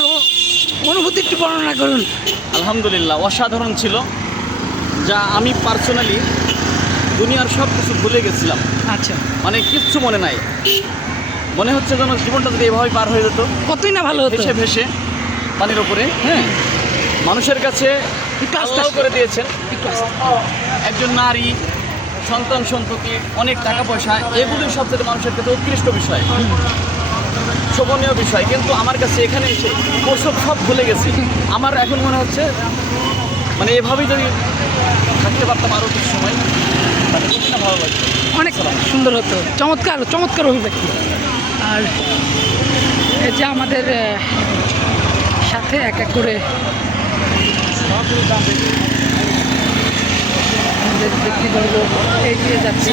আপনার অনুভূতি একটু বর্ণনা করুন। আলহামদুলিল্লাহ অসাধারণ ছিল যা আমি পার্সোনালি দুনিয়ার সব কিছু ভুলে গেছিলাম। আচ্ছা। মানে কিচ্ছু মনে নাই। মনে হচ্ছে যেন জীবনটা যদি এভাবে পার হয়ে যেত কতই না ভালো ভেসে ভেসে পানির ওপরে হ্যাঁ? মানুষের কাছে করে দিয়েছেন। একজন নারী সন্তান সন্ততি অনেক টাকা পয়সা এগুলোই সবচেয়ে মানুষের কাছে উৎকৃষ্ট বিষয়। শোভনীয় বিষয় কিন্তু আমার কাছে এখানে এসে ওসব সব ভুলে গেছি। আমার এখন মনে হচ্ছে মানে এভাবেই যদি থাকতে পারতাম আরও কিছু সময় তাহলে খুবই না ভালো লাগতো। অনেক সুন্দর হতো। চমৎকার চমৎকার অভিব্যক্তি। আর এই যে আমাদের সাথে এক এক করে ব্যক্তিবর্গ এগিয়ে যাচ্ছে।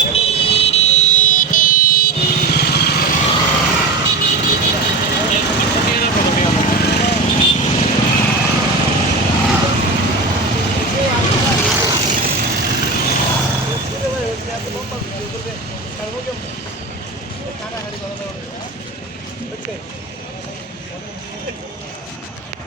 Okay.